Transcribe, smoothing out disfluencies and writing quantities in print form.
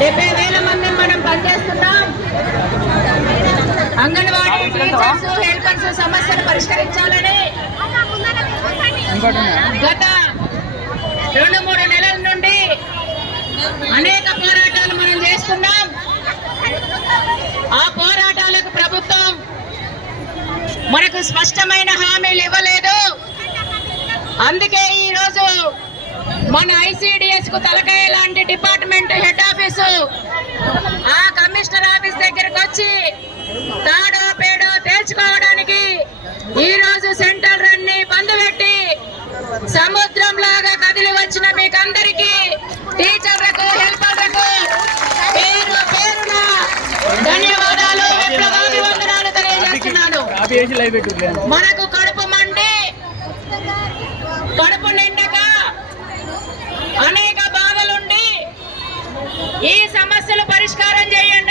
70,000 మంది మనం పనిచేస్తున్నాం. అంగన్వాడీ టీచర్స్ హెల్పర్స్ సమస్యను పరిష్కరించాలని గత 2-3 నెలల నుండి అనేక పోరాటాలు మనం చేస్తున్నాం. ఆ పోరాటాలకు ప్రభుత్వం మనకు స్పష్టమైన హామీలు ఇవ్వలేదు. అందుకే ఈరోజు మన ICDS కు తలకాయ లాంటి డిపార్ట్మెంట్ హెడ్ ఆఫీసు ఆ కమిషనర్ ఆఫీస్ దగ్గరకు వచ్చి తాడో పేడో తేల్చుకోవడానికి ఈరోజు సెంట్రల్ రన్ ని బంద్ పెట్టి సముద్రం లాగా కదిలి వచ్చిన మీకందరికీ టీచర్లకు హెల్పర్లకు పేరు పేరున ధన్యవాదాలు, విప్లవాభివందనాలు తెలియజేస్తున్నాను. మనకు కడుపు మండి కడుపు నిండక అనేక బాధలుండి ఈ సమస్యలు పరిష్కారం చేయండి.